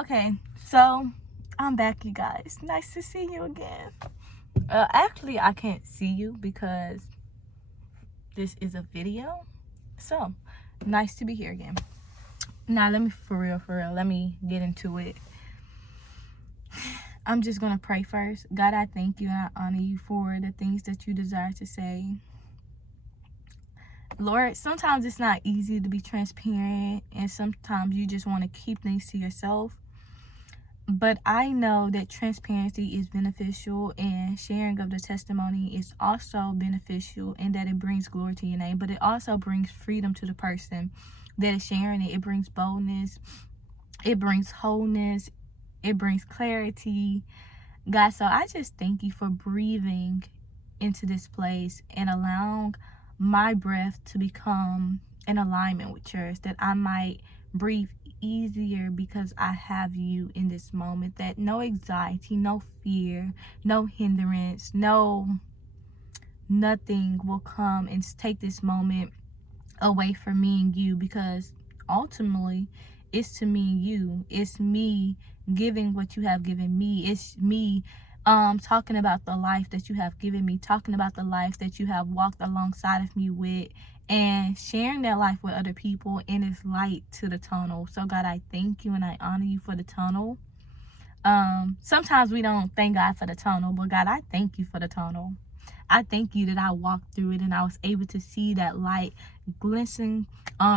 Okay, so I'm back, you guys. Nice to see you again. Actually, I can't see you because this is a video. So, nice to be here again. Now, let me, for real, let me get into it. I'm just going to pray first. God, I thank you and I honor you for the things that you desire to say. Lord, sometimes it's not easy to be transparent, and sometimes you just want to keep things to yourself. But I know that transparency is beneficial, and sharing of the testimony is also beneficial, and that it brings glory to your name. But it also brings freedom to the person that is sharing it. It brings boldness. It brings wholeness. It brings clarity. God, so I just thank you for breathing into this place and allowing my breath to become in alignment with yours, that I might breathe easier because I have you in this moment, that no anxiety, no fear, no hindrance, nothing will come and take this moment away from me and you, because ultimately it's to me and you. It's me giving what you have given me. It's me talking about the life that you have given me, talking about the life that you have walked alongside of me with, and sharing that life with other people, and it's light to the tunnel. So God, I thank you and I honor you for the tunnel. Sometimes we don't thank God for the tunnel, but God, I thank you for the tunnel. I thank you that I walked through it and I was able to see that light glistening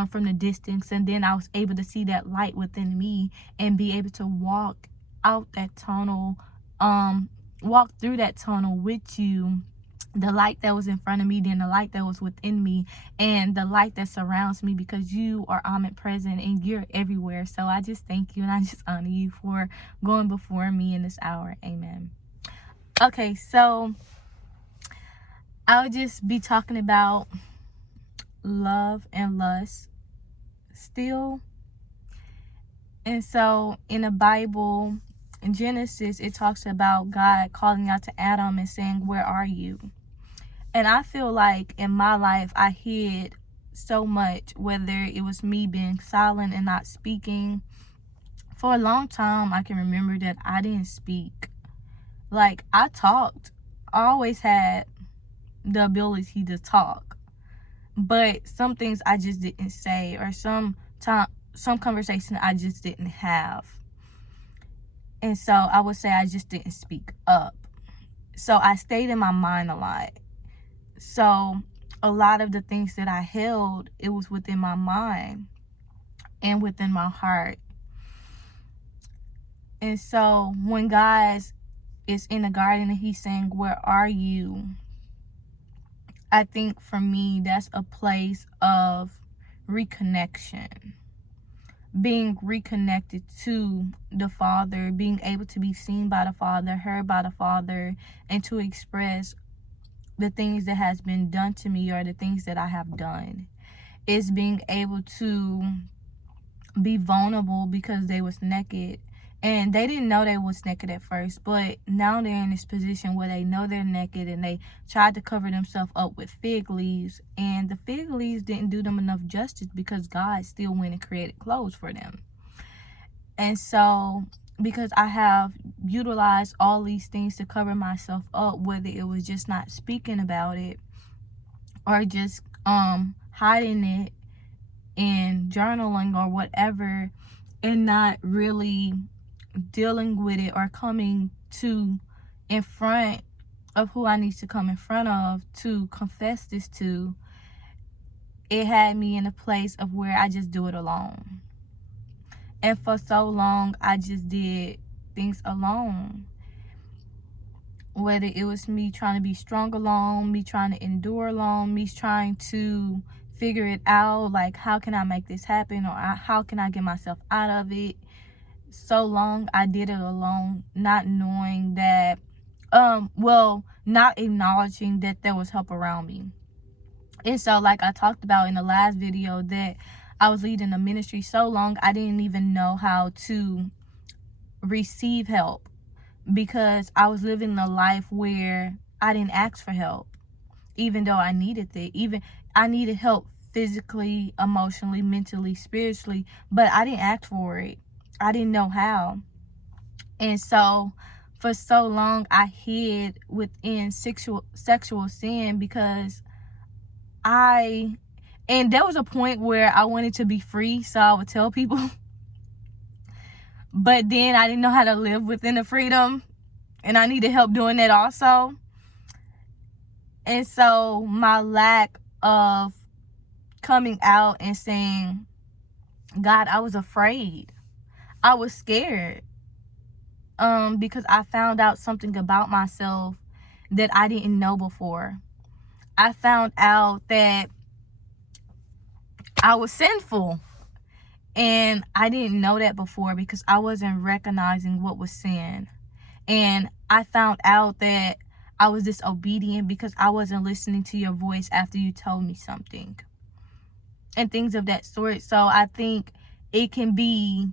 from the distance, and then I was able to see that light within me and be able to walk out that tunnel, walk through that tunnel with you. The light that was in front of me, then the light that was within me, and the light that surrounds me, because you are omnipresent and you're everywhere. So I just thank you and I just honor you for going before me in this hour. Amen. Okay, so I'll just be talking about love and lust still. And so in the Bible, in Genesis, it talks about God calling out to Adam and saying, "Where are you?" And I feel like in my life, I hid so much, whether it was me being silent and not speaking. For a long time, I can remember that I didn't speak. Like, I talked. I always had the ability to talk. But some things I just didn't say, or some conversation I just didn't have. And so I would say I just didn't speak up. So I stayed in my mind a lot. So a lot of the things that I held, it was within my mind and within my heart. And so when God is in the garden and he's saying, "Where are you?" I think for me, that's a place of reconnection. Being reconnected to the Father, being able to be seen by the Father, heard by the Father, and to express the things that has been done to me or the things that I have done. It's being able to be vulnerable because they was naked. And they didn't know they was naked at first, but now they're in this position where they know they're naked, and they tried to cover themselves up with fig leaves. And the fig leaves didn't do them enough justice, because God still went and created clothes for them. And so, because I have utilized all these things to cover myself up, whether it was just not speaking about it or just hiding it and journaling or whatever, and not really dealing with it or coming to in front of who I need to come in front of to confess this to, it had me in a place of where I just do it alone. And for so long, I just did things alone. Whether it was me trying to be strong alone, me trying to endure alone, me trying to figure it out, like, how can I make this happen, or how can I get myself out of it. So long I did it alone, not knowing that, not acknowledging that there was help around me. And so, like I talked about in the last video, that I was leading a ministry so long, I didn't even know how to receive help, because I was living a life where I didn't ask for help, even though I needed it. Even I needed help physically, emotionally, mentally, spiritually, but I didn't ask for it. I didn't know how. And so for so long I hid within sexual sin, because and there was a point where I wanted to be free, so I would tell people. But then I didn't know how to live within the freedom, and I needed help doing that also. And so my lack of coming out and saying, God, I was afraid. I was scared. Because I found out something about myself that I didn't know before. I found out that I was sinful. And I didn't know that before because I wasn't recognizing what was sin. And I found out that I was disobedient because I wasn't listening to your voice after you told me something. And things of that sort. So I think it can be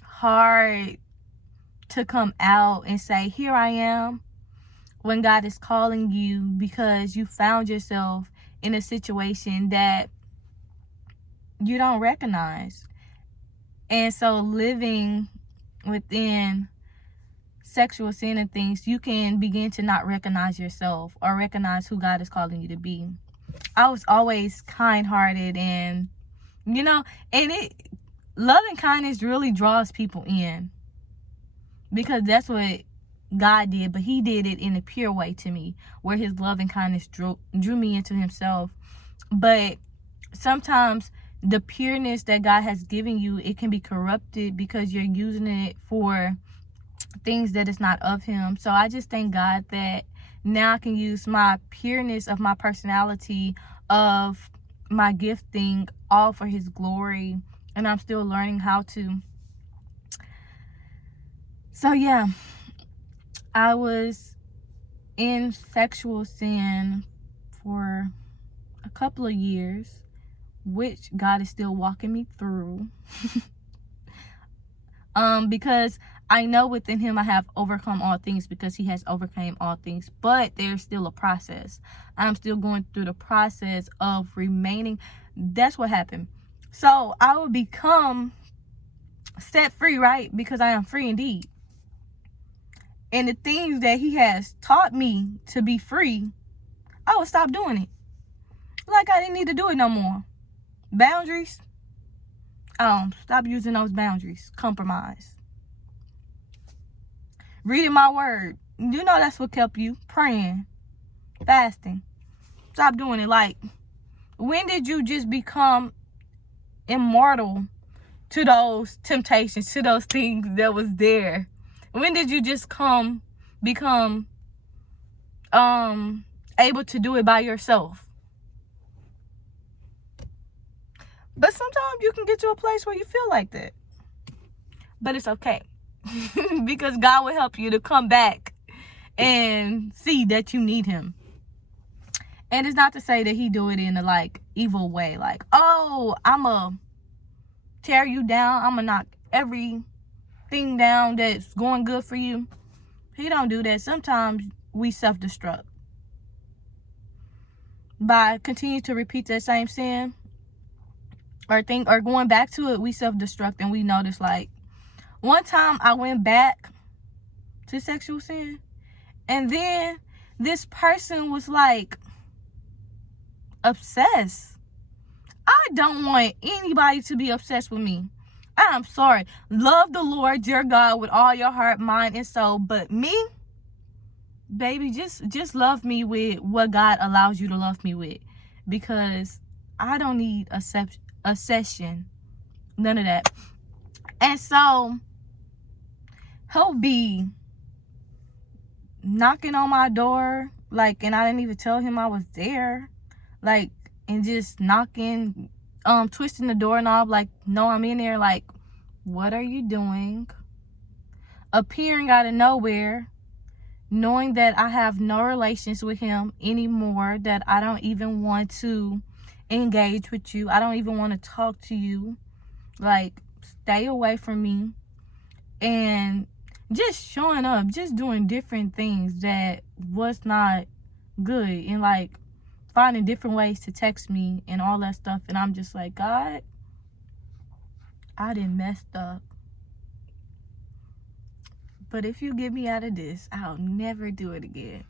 hard to come out and say, here I am, when God is calling you because you found yourself in a situation that you don't recognize. And so living within sexual sin and things, you can begin to not recognize yourself or recognize who God is calling you to be. I was always kind-hearted, and love and kindness really draws people in, because that's what God did, but he did it in a pure way to me, where his love and kindness drew me into himself. But sometimes the pureness that God has given you, it can be corrupted because you're using it for things that is not of him. So I just thank God that now I can use my pureness of my personality, of my gifting, all for his glory. And I'm still learning how to. So yeah, I was in sexual sin for a couple of years, which God is still walking me through. Because I know within him I have overcome all things, because he has overcome all things. But there's still a process. I'm still going through the process of remaining. That's what happened. So I will become set free, right? Because I am free indeed. And the things that he has taught me to be free, I will stop doing it. Like I didn't need to do it no more. Boundaries, stop using those boundaries. Compromise. Reading my word, that's what kept you. Praying, fasting, stop doing it. Like, when did you just become immortal to those temptations, to those things that was there? When did you just become able to do it by yourself? But sometimes you can get to a place where you feel like that. But it's okay. Because God will help you to come back and see that you need him. And it's not to say that he do it in a evil way. Like, oh, I'ma tear you down. I'ma knock everything down that's going good for you. He don't do that. Sometimes we self-destruct. By continuing to repeat that same sin or going back to it, we self-destruct. And we notice, one time I went back to sexual sin, and then this person was obsessed. I don't want anybody to be obsessed with me. I'm sorry. Love the Lord your God with all your heart, mind, and soul. But me, baby, just love me with what God allows you to love me with. Because I don't need a session. None of that. And so he'll be knocking on my door, and I didn't even tell him I was there, and just knocking, twisting the doorknob, no, I'm in there, what are you doing? Appearing out of nowhere, knowing that I have no relations with him anymore, that I don't even want to engage with you, I don't even want to talk to you, stay away from me. And just showing up, just doing different things that was not good, and finding different ways to text me and all that stuff. And I'm just like, God, I done messed up. but if you get me out of this, I'll never do it again.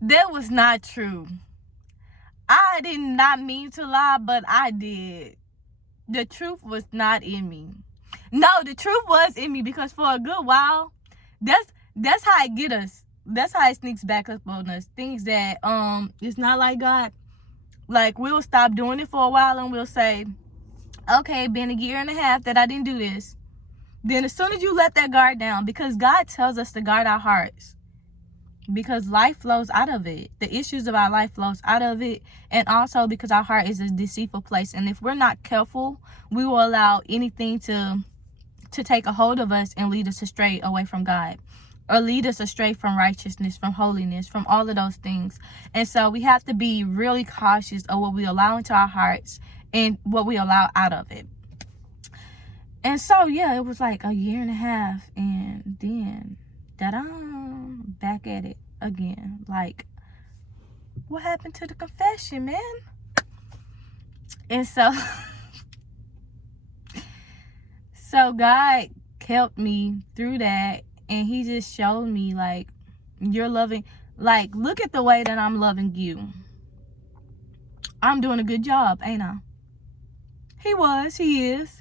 That was not true. I did not mean to lie, but I did. The truth was not in me. No, the truth was in me, because for a good while, that's how it get us. That's how it sneaks back up on us. Things that it's not like God. Like, we'll stop doing it for a while and we'll say, okay, been a year and a half that I didn't do this. Then as soon as you let that guard down, because God tells us to guard our hearts, because life flows out of it. The issues of our life flows out of it. And also because our heart is a deceitful place. And if we're not careful, we will allow anything to take a hold of us and lead us astray away from God, or lead us astray from righteousness, from holiness, from all of those things. And so we have to be really cautious of what we allow into our hearts and what we allow out of it. And so, yeah, it was like a year and a half, and then back at it again. Like, what happened to the confession, man? And so God helped me through that, and he just showed me, like, you're loving, like, look at the way that I'm loving you. I'm doing a good job, ain't I? He is.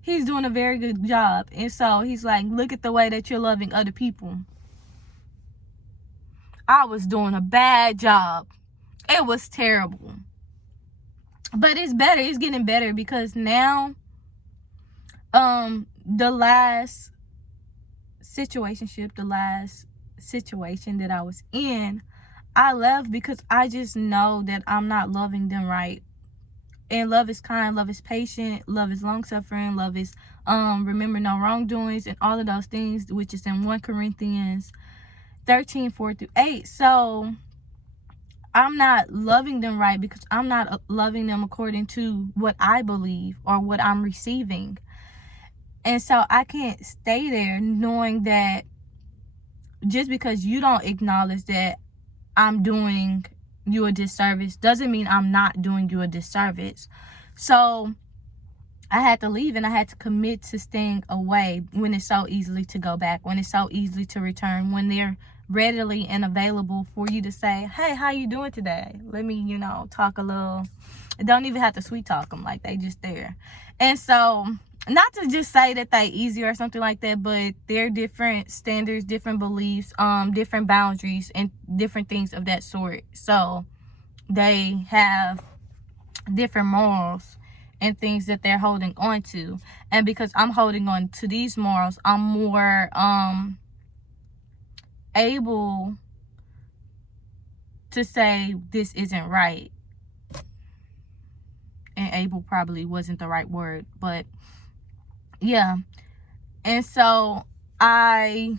He's doing a very good job. And so he's like, look at the way that you're loving other people. I was doing a bad job. It was terrible. But it's better. It's getting better, because now, the last situation that I was in, I left because I just know that I'm not loving them right. And love is kind, love is patient, love is long-suffering, love is remember no wrongdoings, and all of those things, which is in 1 Corinthians 13, 4-8. So I'm not loving them right because I'm not loving them according to what I believe or what I'm receiving. And so I can't stay there knowing that just because you don't acknowledge that I'm doing you a disservice doesn't mean I'm not doing you a disservice. So I had to leave, and I had to commit to staying away when it's so easily to go back, when it's so easily to return, when they're readily and available for you to say, hey, how you doing today? Let me, talk a little. Don't even have to sweet talk them, like they just there. And so, not to just say that they easy or something like that, but they're different standards, different beliefs, different boundaries, and different things of that sort. So they have different morals and things that they're holding on to. And because I'm holding on to these morals, I'm more able to say this isn't right. And able probably wasn't the right word, but yeah. And so I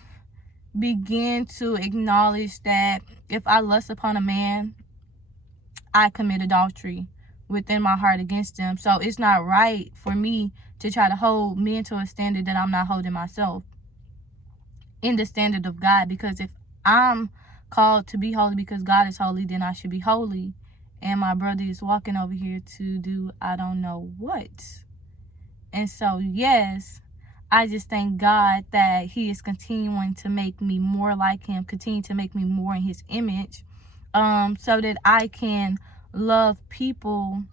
began to acknowledge that if I lust upon a man, I commit adultery within my heart against them. So it's not right for me to try to hold men to a standard that I'm not holding myself in the standard of God. Because if I'm called to be holy because God is holy, then I should be holy. And my brother is walking over here to do I don't know what. And so, yes, I just thank God that he is continuing to make me more like him, continue to make me more in his image, so that I can love people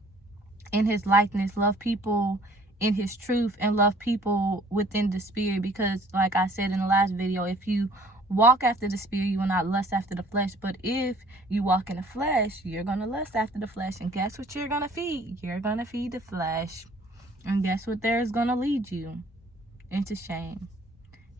in his likeness, love people in his truth, and love people within the spirit. Because like I said in the last video, if you walk after the spirit, you will not lust after the flesh. But if you walk in the flesh, you're going to lust after the flesh. And guess what you're going to feed? You're going to feed the flesh. And guess what there is going to lead you? Into shame,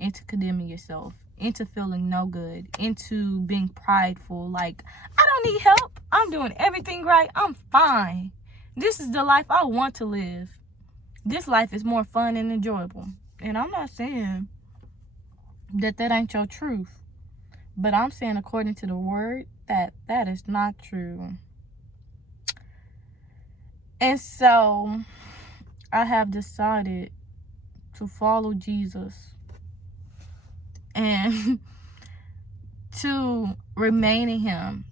into condemning yourself, into feeling no good, into being prideful. Like, I don't need help. I'm doing everything right. I'm fine. This is the life I want to live. This life is more fun and enjoyable. And I'm not saying that ain't your truth, but I'm saying according to the word that is not true. And so I have decided to follow Jesus and to remain in him,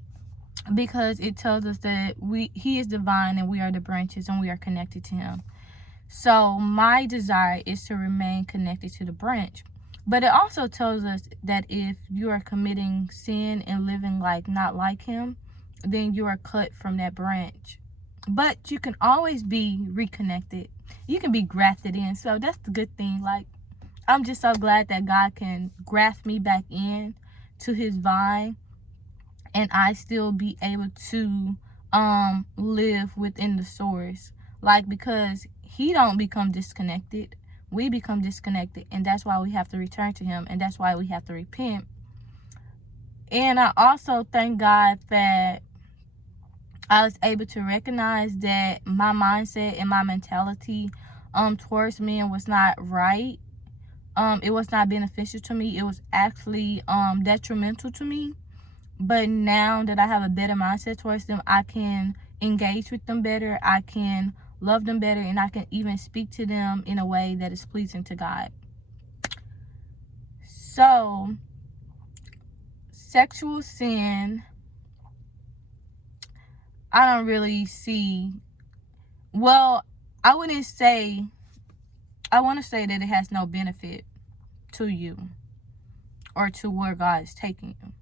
because it tells us that he is divine and we are the branches and we are connected to him. So my desire is to remain connected to the branch. But it also tells us that if you are committing sin and living like not like him, then you are cut from that branch. But you can always be reconnected. You can be grafted in. So that's the good thing. Like, I'm just so glad that God can graft me back in to his vine, and I still be able to live within the source. Like, because he don't become disconnected, we become disconnected, and that's why we have to return to him, and that's why we have to repent. And I also thank God that I was able to recognize that my mindset and my mentality towards men was not right. It was not beneficial to me. It was actually detrimental to me. But now that I have a better mindset towards them, I can engage with them better. I can love them better, and I can even speak to them in a way that is pleasing to God. So, sexual sin, I don't really see. Well, I want to say that it has no benefit to you or to where God is taking you.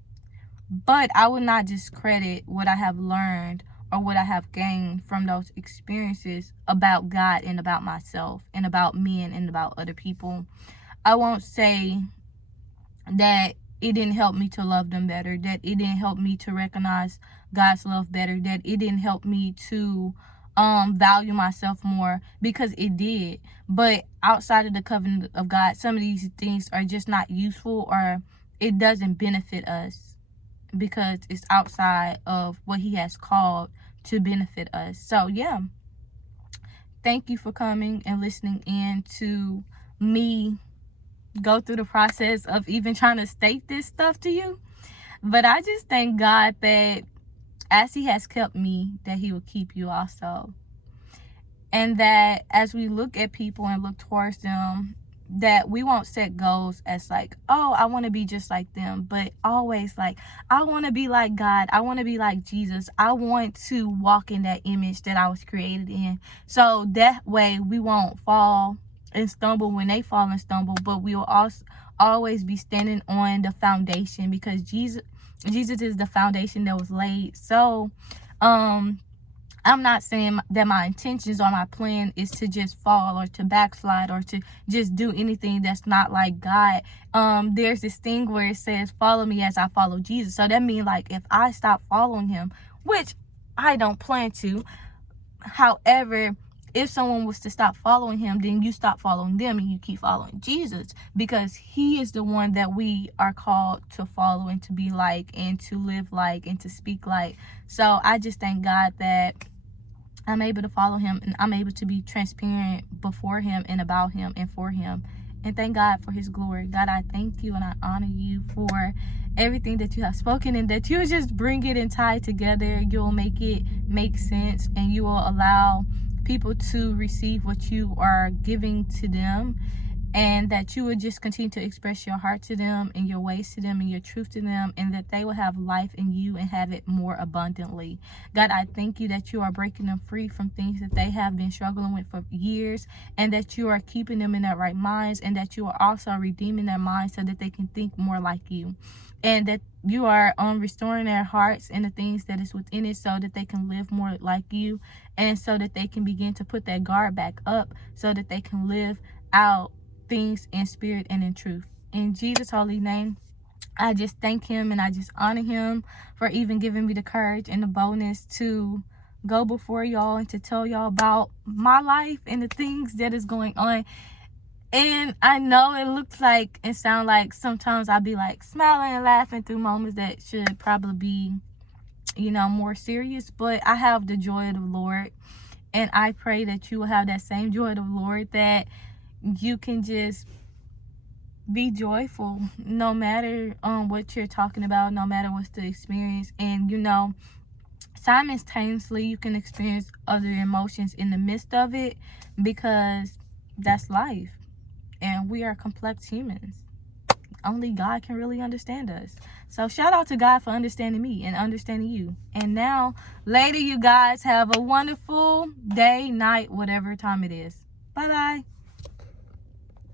But I would not discredit what I have learned or what I have gained from those experiences about God and about myself and about men and about other people. I won't say that it didn't help me to love them better, that it didn't help me to recognize God's love better, that it didn't help me to value myself more, because it did. But outside of the covenant of God, some of these things are just not useful, or it doesn't benefit us, because it's outside of what he has called to benefit us. So yeah, thank you for coming and listening in to me go through the process of even trying to state this stuff to you. But I just thank God that as he has kept me, that he will keep you also. And that as we look at people and look towards them, that we won't set goals as like, oh, I want to be just like them, but always like, I want to be like God. I want to be like Jesus. I want to walk in that image that I was created in. So that way we won't fall and stumble when they fall and stumble, but we will also always be standing on the foundation, because Jesus is the foundation that was laid. So I'm not saying that my intentions or my plan is to just fall or to backslide or to just do anything that's not like God. There's this thing where it says, follow me as I follow Jesus. So that means, like, if I stop following him, which I don't plan to, however, if someone was to stop following him, then you stop following them and you keep following Jesus, because he is the one that we are called to follow and to be like and to live like and to speak like. So I just thank God that I'm able to follow him, and I'm able to be transparent before him and about him and for him. And thank God for his glory. God, I thank you and I honor you for everything that you have spoken, and that you just bring it and tie it together. You'll make it make sense, and you will allow people to receive what you are giving to them, and that you would just continue to express your heart to them and your ways to them and your truth to them, and that they will have life in you and have it more abundantly. God, I thank you that you are breaking them free from things that they have been struggling with for years, and that you are keeping them in their right minds, and that you are also redeeming their minds so that they can think more like you, and that you are restoring their hearts and the things that is within it, so that they can live more like you, and so that they can begin to put that guard back up, so that they can live out things in spirit and in truth. In Jesus' holy name, I just thank him and I just honor him for even giving me the courage and the boldness to go before y'all and to tell y'all about my life and the things that is going on. And I know it looks like and sound like sometimes I'll be like smiling and laughing through moments that should probably be, more serious, but I have the joy of the Lord, and I pray that you will have that same joy of the Lord, that you can just be joyful no matter what you're talking about, no matter what's the experience. And simultaneously you can experience other emotions in the midst of it, because that's life, and we are complex humans. Only God can really understand us. So shout out to God for understanding me and understanding you. And now later, you guys have a wonderful day, night, whatever time it is. Bye-bye.